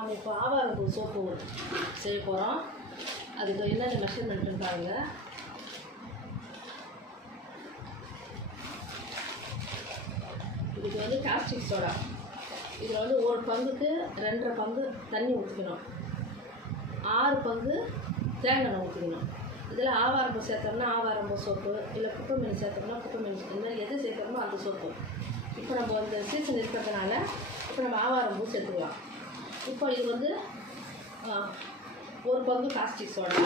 நாம் இப்போ ஆவாரம்பூ சோப்பு செய்ய போகிறோம். அதுக்கு என்னென்ன மெஷர்மெண்ட்டுன்னு பாருங்கள். இதுக்கு வந்து காஸ்டிக் சோடா, இதில் வந்து ஒரு பங்குக்கு 2.5 பங்கு தண்ணி ஊற்றிக்கணும், 6 பங்கு தேங்காய் எண்ணெய் ஊற்றிக்கணும். இதில் ஆவாரம்பூ சேர்த்தோம்னா ஆவாரம்பூ சோப்பு, இல்லை குப்பைமீன் சேர்த்தோம்னா குப்பைமீன், இந்த மாதிரி எது சேர்த்தோம்னா அந்த சோப்பு. இப்போ நம்ம அந்த சீசன் இருக்கிறதுனால இப்போ நம்ம ஆவாரம்பூ சேர்த்துக்கலாம். இப்போ இது வந்து 1 பங்கு காஸ்டிக் சோடா,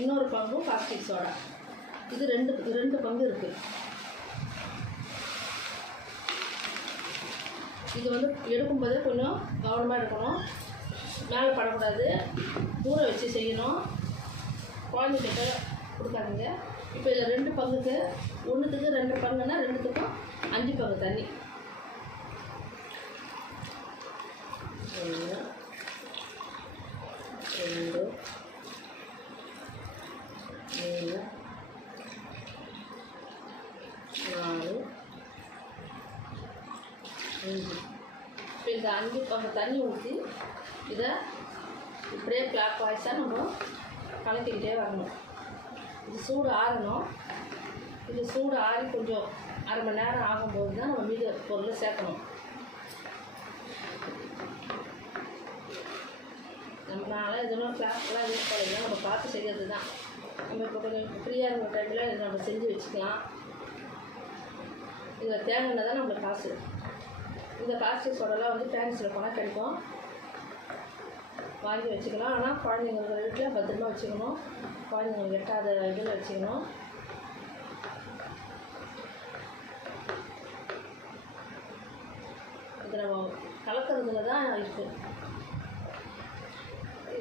இன்னொரு பங்கும் காஸ்டிக் சோடா. இது ரெண்டு பங்கு இருக்குது. இது வந்து எடுக்கும்போதே கொஞ்சம் கவனமாக எடுக்கணும், மேலே படக்கூடாது, ஊற வச்சு செய்யணும், குழந்தைகிட்ட கொடுக்காதீங்க. இப்போ இதில் 2 பங்குக்கு 1த்துக்கு 2 பங்குன்னா 2த்துக்கும் 5 பங்கு தண்ணி. 1 2 3 4 5. இப்போ இந்த 5 பங்கு தண்ணி ஊற்றி இதை இப்படியே கிளாக் வாய்ஸாக நம்ம கலக்கிக்கிட்டே வரணும். இது சூடு ஆறணும். இது சூடு ஆறி கொஞ்சம் அரை மணி நேரம் ஆகும்போது தான் நம்ம மீதி பொருளை சேர்க்கணும். நம்மளால் இதெல்லாம் கிளாஸ்லாம் யூஸ் பண்ணிக்கலாம், நம்ம பார்த்து செய்கிறது தான். நம்ம இப்போ கொஞ்சம் ஃப்ரீயாக இருக்கிற டைமில் இதை நம்ம செஞ்சு வச்சுக்கலாம். இதில் தேங்காய் தான் நம்மளுக்கு காசு. இந்த காஸ்டிக் சோடாலாம் வந்து ஃபேன்ஸில் பணம் கிடைக்கும், வாங்கி வச்சுக்கலாம். ஆனால் குழந்தைங்க வீட்டில் பத்திரமா வச்சுக்கணும், குழந்தைங்களுக்கு எட்டாத இதில் வச்சுக்கணும். இது நம்ம கலக்கிறதுல தான் இருக்குது.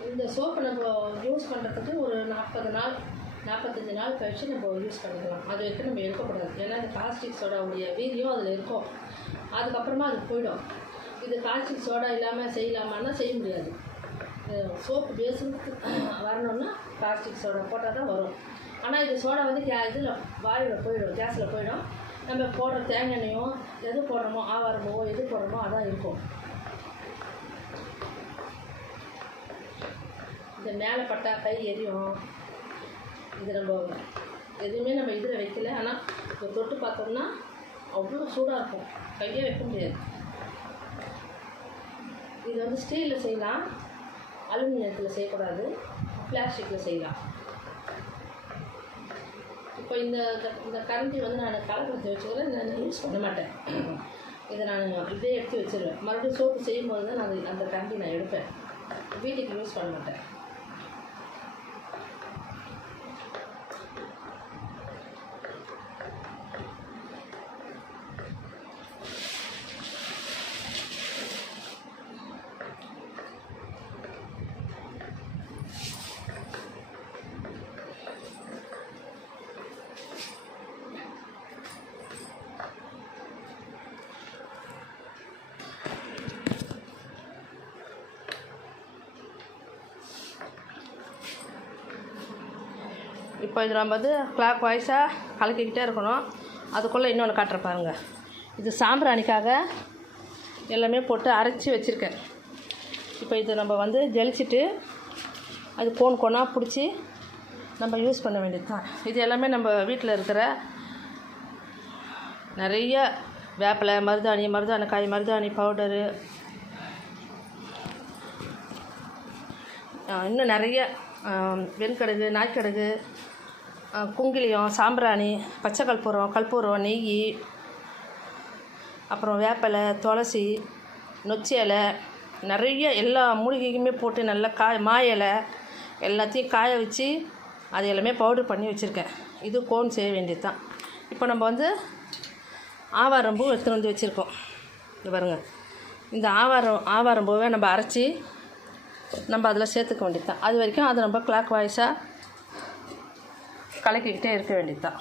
இந்த சோப்பை நம்ம யூஸ் பண்ணுறதுக்கு ஒரு 40 நாள் 45 நாள் கழிச்சு நம்ம யூஸ் பண்ணிக்கலாம். அது வரைக்கும் நம்ம எடுக்கக்கூடாது, ஏன்னா இந்த காஸ்டிக் சோடாவுடைய வீரியம் அதில் இருக்கும். அதுக்கப்புறமா அது போயிடும். இது காஸ்டிக் சோடா இல்லாமல் செய்யலாமான்னா செய்ய முடியாது. சோப்பு பேஸுக்கு வரணுன்னா காஸ்டிக் சோடா போட்டால் தான் வரும். ஆனால் இது சோடா வந்து இதில் வாயில் போயிடும், கேஸில் போயிடும். நம்ம போடுற தேங்காய் எண்ணெயும் எது போடுறோமோ ஆவாரம்பூவோ எது போடுறோமோ அதான் இருக்கும். இந்த மேலே பட்டா கை எரியும். இது நம்ம எதுவுமே நம்ம இதில் வைக்கல, ஆனால் இப்போ தொட்டு பார்த்தோம்னா அவ்வளோ சூடாக இருக்கும், கையே வைக்க முடியாது. இது வந்து ஸ்டீலில் செய்யலாம், அலுமினியத்தில் செய்யக்கூடாது, பிளாஸ்டிக்கில் செய்யலாம். இப்போ இந்த கரண்டி வந்து நான் கலக்கத்தை வச்சுக்கிறேன், நான் யூஸ் பண்ண மாட்டேன். இதை நான் இப்படியே எடுத்து வச்சுருவேன். மறுபடியும் சோப்பு செய்யும்போது தான் நான் அந்த கரண்டி நான் எடுப்பேன், வீட்டுக்கு யூஸ் பண்ண மாட்டேன். இப்போ இது நம்ம வந்து கிளாக் வாய்ஸாக கலக்கிக்கிட்டே இருக்கணும். அதுக்குள்ளே இன்னொன்று காட்டுற பாருங்கள். இது சாம்பிராணிக்காக எல்லாமே போட்டு அரைச்சி வச்சுருக்கேன். இப்போ இதை நம்ம வந்து ஜலிச்சிட்டு அது கோணாக பிடிச்சி நம்ம யூஸ் பண்ண வேண்டியது தான். இது எல்லாமே நம்ம வீட்டில் இருக்கிற நிறைய வேப்பிலை, மருதாணிக்காய், மருதாணி பவுடரு, இன்னும் நிறைய வெண்கடுகு, நாய்க்கடுகு, குங்கிலியம், சாம்பிராணி, பச்சை கற்பூரம், நெய், அப்புறம் வேப்பிலை, துளசி, நொச்சி இலை, நிறைய எல்லா மூலிகையுமே போட்டு நல்லா மா இலை எல்லாத்தையும் காய வச்சு அது எல்லாமே பவுட்ரு பண்ணி வச்சுருக்கேன். இது கோன் செய்ய வேண்டியது தான். இப்போ நம்ம வந்து ஆவாரம்பூ எடுத்துகிட்டு வந்து வச்சுருக்கோம். இது பாருங்கள், இந்த ஆவாரம்பூவை நம்ம அரைச்சி நம்ம அதில் சேர்த்துக்க வேண்டியது தான். அது வரைக்கும் அதை நம்ம கிளாக் வாய்ஸாக கலக்கிக்கிட்டே இருக்க வேண்டியது தான்.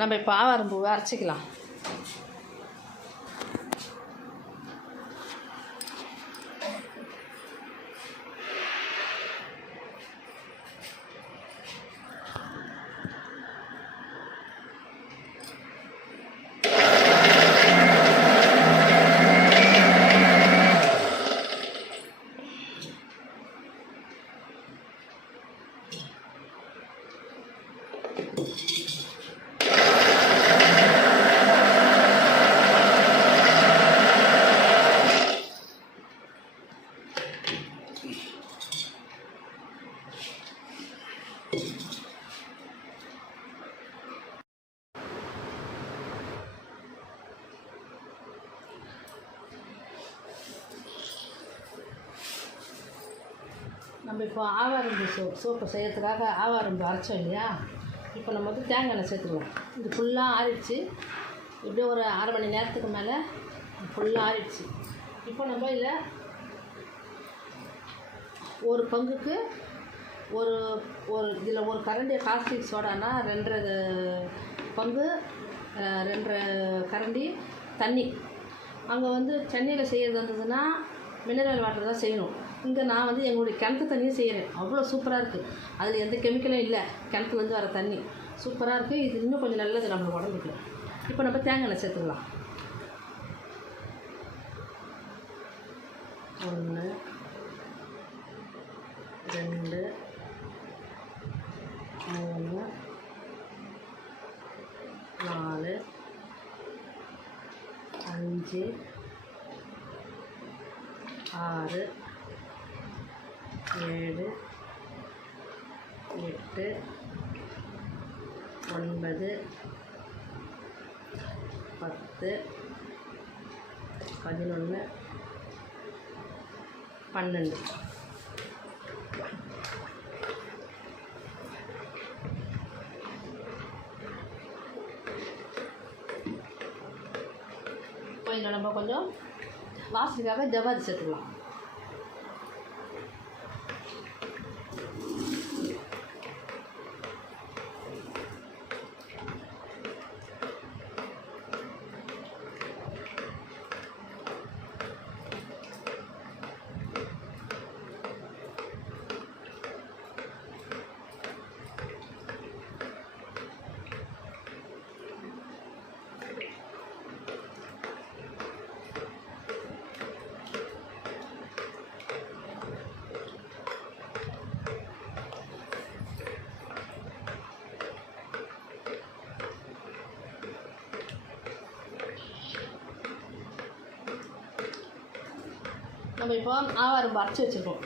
நம்ம இப்போ ஆவாரம்பூவை அரைச்சிக்கலாம். நம்ம இப்போ ஆவாரம்பு சோப்பு செய்யறதுக்காக ஆவாரம்பு அரைச்சோம் இல்லையா, இப்போ நம்ம வந்து தேங்காய் எண்ணெய் சேர்த்துக்கலாம். இது ஃபுல்லாக ஆறிடுச்சு. இப்படியே ஒரு 1/2 மணி நேரத்துக்கு மேலே ஃபுல்லாக ஆறிடுச்சு. இப்போ நம்ம இதில் ஒரு பங்குக்கு இதில் ஒரு கரண்டி காஸ்டிக் சோடானா 2.5 பங்கு 2.5 கரண்டி தண்ணி. அங்கே வந்து சென்னையில் செய்கிறது இருந்ததுன்னா மினரல் வாட்டர் தான் செய்யணும். இங்கே நான் வந்து எங்களுடைய கிணத்து தண்ணியும் செய்கிறேன். அவ்வளோ சூப்பராக இருக்குது. அதில் எந்த கெமிக்கலும் இல்லை. கிணத்துலேருந்து வர தண்ணி சூப்பராக இருக்குது. இது இன்னும் கொஞ்சம் நல்லது நம்ம உடம்புக்கு. இப்போ நம்ம தேங்காய் எண்ணெய் சேர்த்துக்கலாம். 1 2 3 4 5 6 7 8 9 10 11 12. கொஞ்சம் நம்ம கொஞ்சம் வாசனைக்காக ஜவ்வாது சேர்த்துக்கலாம். நம்ம இப்போ ஆவாரம்பு அரைச்சி வச்சுருக்கோம்.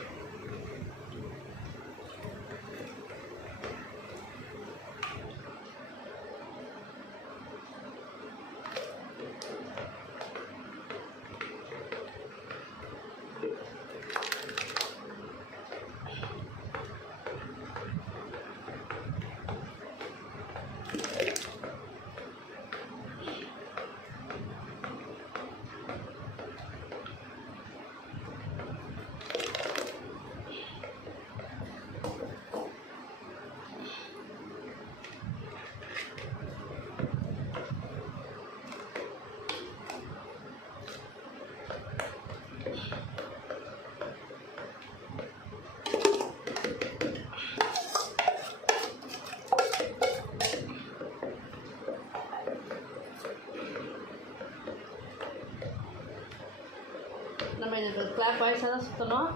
நம்ம இதுக்கு கிளாக் வாய்ஸாக தான் சுற்றணும்.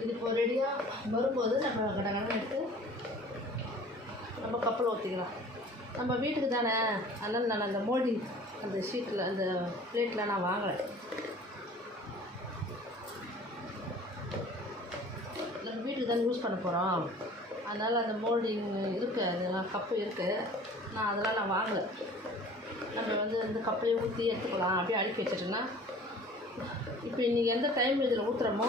இது இப்போ ரெடியாக வரும்போது நம்ம கடகடன்னு எடுத்து நம்ம கப்பல் ஊற்றிக்கலாம். நம்ம வீட்டுக்கு தானே, அதனால் நான் அந்த மோல்டிங் அந்த ஷீட்டில் அந்த பிளேட்டில் நான் வாங்கலை. நம்ம வீட்டுக்கு தானே யூஸ் பண்ண போகிறோம். அதனால் அந்த மோல்டிங் இருக்குது, அதெல்லாம் கப்பு இருக்குது. நான் வாங்கலை. நம்ம வந்து இந்த கப்பலையும் ஊற்றி எடுத்துக்கலாம். அப்படியே அடுக்கி வச்சிட்டோன்னா இப்போ இன்றைக்கி எந்த டைம் இதில் ஊற்றுறோமோ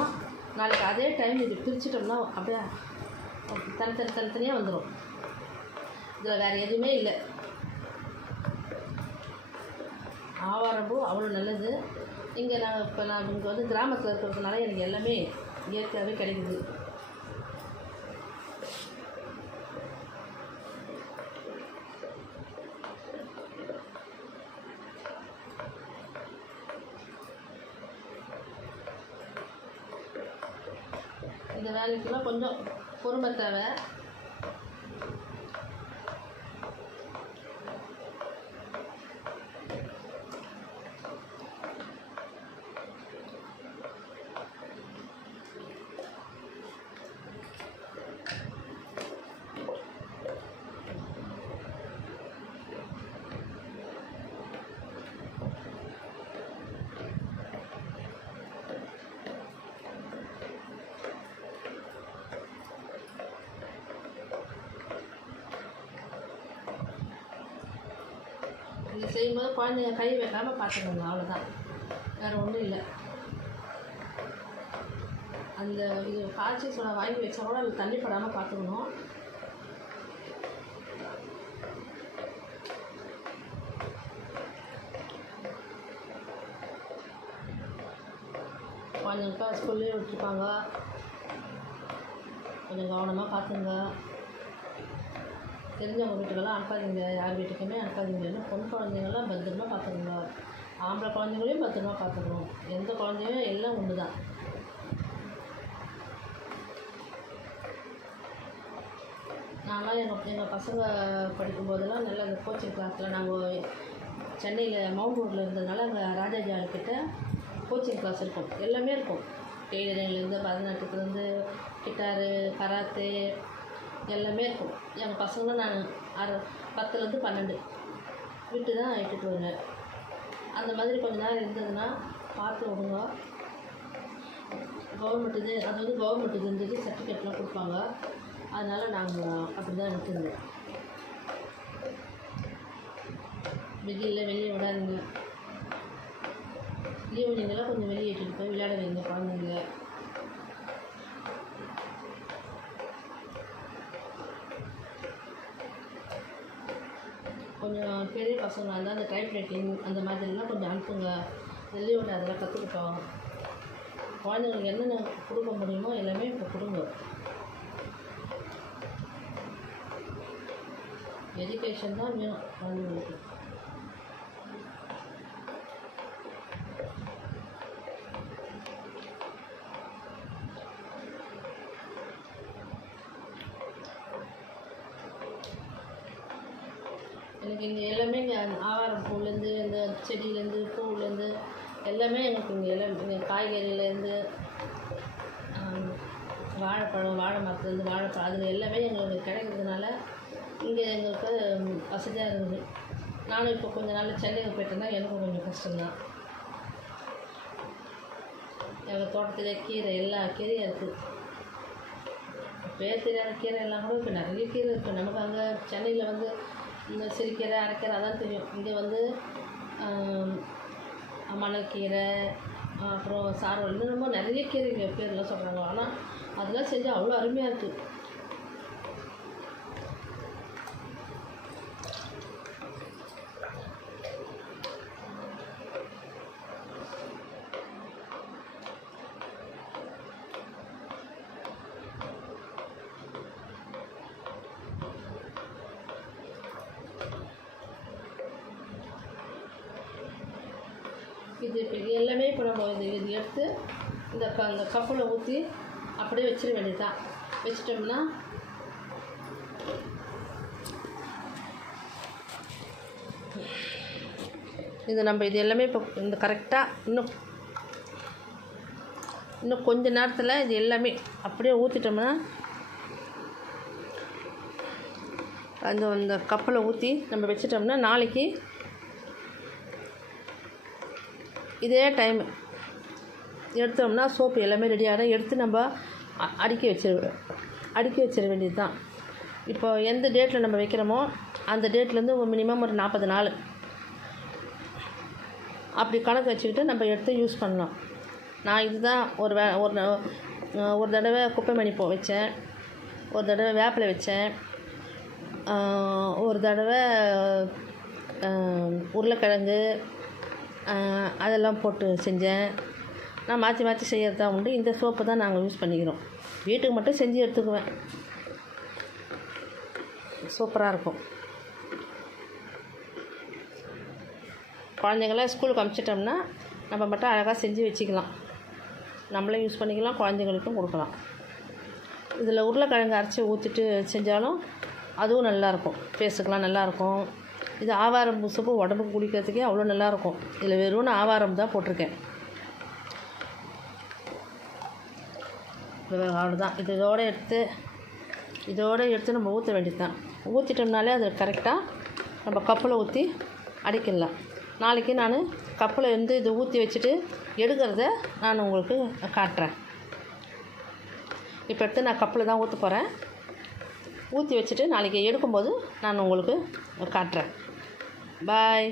நாளைக்கு அதே டைம் இது பிரிச்சிட்டோம்னா அப்படியே தனித்தனியாக வந்துடும். இதில் வேறு எதுவுமே இல்லை. ஆவாரம்பூ அவ்வளோ நல்லது. இங்கே நான் இங்கே வந்து கிராமத்தில் இருக்கிறதுனால எனக்கு எல்லாமே இயற்கையாகவே கிடைக்குது. இந்த வேலைக்கெல்லாம் கொஞ்சம் பொறுமை தேவை. இது செய்யும்போது குழந்தைங்க கை வைக்காமல் பார்த்துக்கோங்க, அவ்வளோதான், வேறு ஒன்றும் இல்லை. அந்த இது காய்ச்சி சோடா வாங்கி வச்சா கூட அதில் தண்ணி படாமல் பார்த்துக்கணும். குழந்தைங்களுக்கா ஸ்கூல்லேயே விட்டுருப்பாங்க, கொஞ்சம் கவனமாக பார்த்துங்க. தெரிஞ்சவங்க வீட்டுக்கெல்லாம் அனுப்பாதீங்க, யார் வீட்டுக்குமே அனுப்பாதீங்க. பொண்ணு குழந்தைங்கள்லாம் பத்திரமா பார்த்துக்கோங்க, ஆம்பளை குழந்தைங்களையும் பத்திரமா பார்த்துக்கணும். எந்த குழந்தையும் எல்லாம் ஒன்று தான். நான்லாம் எங்கள் பசங்க படிக்கும்போதெல்லாம் நல்லா இந்த கோச்சிங் கிளாஸில் நாங்கள் சென்னையில் மவுண்ட் ரோட்டில் இருந்ததுனால அங்கே ராஜாஜி ஆளுக்கிட்ட கோச்சிங் கிளாஸ் இருக்கும், எல்லாமே இருக்கும். டெய்லரிங்லேருந்து பரதநாட்டியத்துலேருந்து கிட்டாரு, கராத்தே எல்லாமே இருக்கும். எங்கள் பசங்களும் நான் 10லேருந்து 12 விட்டு தான் இட்டுட்டு வருவேன். அந்த மாதிரி கொஞ்சம் நேரம் இருந்ததுன்னா பார்த்து விடுங்க. கவர்மெண்ட் இது அது வந்து கவர்மெண்ட் இது இருந்தது, சர்டிஃபிகேட்லாம் கொடுப்பாங்க. அதனால் நாங்கள் அப்படி தான் விட்டுருந்தோம். வெயிலில் வெளியே விடாதீங்க. ஈவினிங்கெல்லாம் கொஞ்சம் வெளியே இட்டுட்டு போய் விளையாட வைங்க குழந்தைங்க. கொஞ்சம் பெரிய பசங்களாக இருந்தால் அந்த டைப் ரைட்டிங் அந்த மாதிரிலாம் கொஞ்சம் அனுப்புங்க. வெளியோட அதெல்லாம் கற்றுக்கிட்டோம். குழந்தைங்களுக்கு என்னென்ன கொடுக்க முடியுமோ எல்லாமே இப்போ கொடுங்க. எஜுகேஷன் தான் வேணும் குழந்தைங்களுக்கு. எனக்கு இங்கே எல்லாமே இங்கே ஆவாரம் பூலேருந்து இந்த செடியிலேருந்து பூவிலேருந்து எல்லாமே எனக்கு இங்கே எல்லாம் இங்கே காய்கறியிலேருந்து வாழைப்பழம், வாழை மரத்துலேருந்து வாழைப்பழம் அதில் எல்லாமே எங்களுக்கு கிடைக்கிறதுனால இங்கே எங்களுக்கு வசதியாக இருக்குது. நானும் இப்போ கொஞ்ச நாள் சென்னைக்கு போயிட்டேன்னா எனக்கும் கொஞ்சம் கஷ்டம்தான். எங்கள் தோட்டத்தில் கீரை எல்லா கீரையும் இருக்குது. பேர் தெரியாத கீரை எல்லாம் கூட இப்போ நிறைய கீரை இருக்குது. நமக்கு அங்கே சென்னையில் வந்து இந்த சிறுக்கீரை, அரைக்கீரை அதான் தெரியும். இங்கே வந்து மணக்கீரை, அப்புறம் சாரவல், ரொம்ப நிறைய கீரை பேர்லாம் சொல்கிறாங்க. ஆனால் அதெல்லாம் செஞ்சால் அவ்வளோ அருமையாக இருக்குது. இது இப்போ எல்லாமே இப்போ நம்ம இது எடுத்து இந்த கப்பில் ஊற்றி அப்படியே வச்சிட வேண்டியதுதான். வச்சிட்டோம்னா இது நம்ம இது எல்லாமே இப்போ இந்த கரெக்டாக இன்னும் கொஞ்ச நேரத்தில் இது எல்லாமே அப்படியே ஊற்றிட்டோம்னா அந்த கப்பில் ஊற்றி நம்ம வச்சிட்டோம்னா நாளைக்கு இதே டைம் எடுத்தோம்னா சோப்பு எல்லாமே ரெடியாக எடுத்து நம்ம அடுக்கி வச்சிட வேண்டியது தான். இப்போ எந்த டேட்டில் நம்ம வைக்கிறோமோ அந்த டேட்லேருந்து மினிமம் ஒரு 40 நாள் அப்படி கணக்கு வச்சுக்கிட்டு நம்ம எடுத்து யூஸ் பண்ணலாம். நான் இதுதான் ஒரு தடவை குப்பைமணி வச்சேன், ஒரு தடவை வேப்பிலை வச்சேன், ஒரு தடவை உருளைக்கிழங்கு அதெல்லாம் போட்டு செஞ்சேன். நான் மாற்றி செய்கிறது தான் உண்டு. இந்த சோப்பு தான் நாங்கள் யூஸ் பண்ணிக்கிறோம். வீட்டுக்கு மட்டும் செஞ்சு எடுத்துக்குவேன். சூப்பராக இருக்கும். குழந்தைங்களாம் ஸ்கூலுக்கு அனுப்பிச்சிட்டோம்னா நம்ம மட்டும் அழகாக செஞ்சு வச்சுக்கலாம். நம்மளே யூஸ் பண்ணிக்கலாம், குழந்தைங்களுக்கும் கொடுக்கலாம். இதில் உருளைக்கிழங்கு அரைச்சி ஊற்றிட்டு செஞ்சாலும் அதுவும் நல்லாயிருக்கும், ஃபேஸுக்கெலாம் நல்லாயிருக்கும். இது ஆவாரம் சூப்பு உடம்புக்கு குடிக்கிறதுக்கே அவ்வளோ நல்லாயிருக்கும். இதில் வெறும் ஆவாரம் தான் போட்டிருக்கேன். அவ்வளோதான். இதோடு எடுத்து நம்ம ஊற்ற வேண்டியது தான். ஊற்றிட்டோம்னாலே அது கரெக்டாக நம்ம கப்பில் ஊற்றி அடிக்கிடலாம். நாளைக்கு நான் கப்பில் இருந்து இதை ஊற்றி வச்சுட்டு எடுக்கிறத நான் உங்களுக்கு காட்டுறேன். இப்போ எடுத்து நான் கப்பில் தான் ஊற்ற போகிறேன். ஊற்றி வச்சுட்டு நாளைக்கு எடுக்கும்போது நான் உங்களுக்கு காட்டுறேன். பாய்.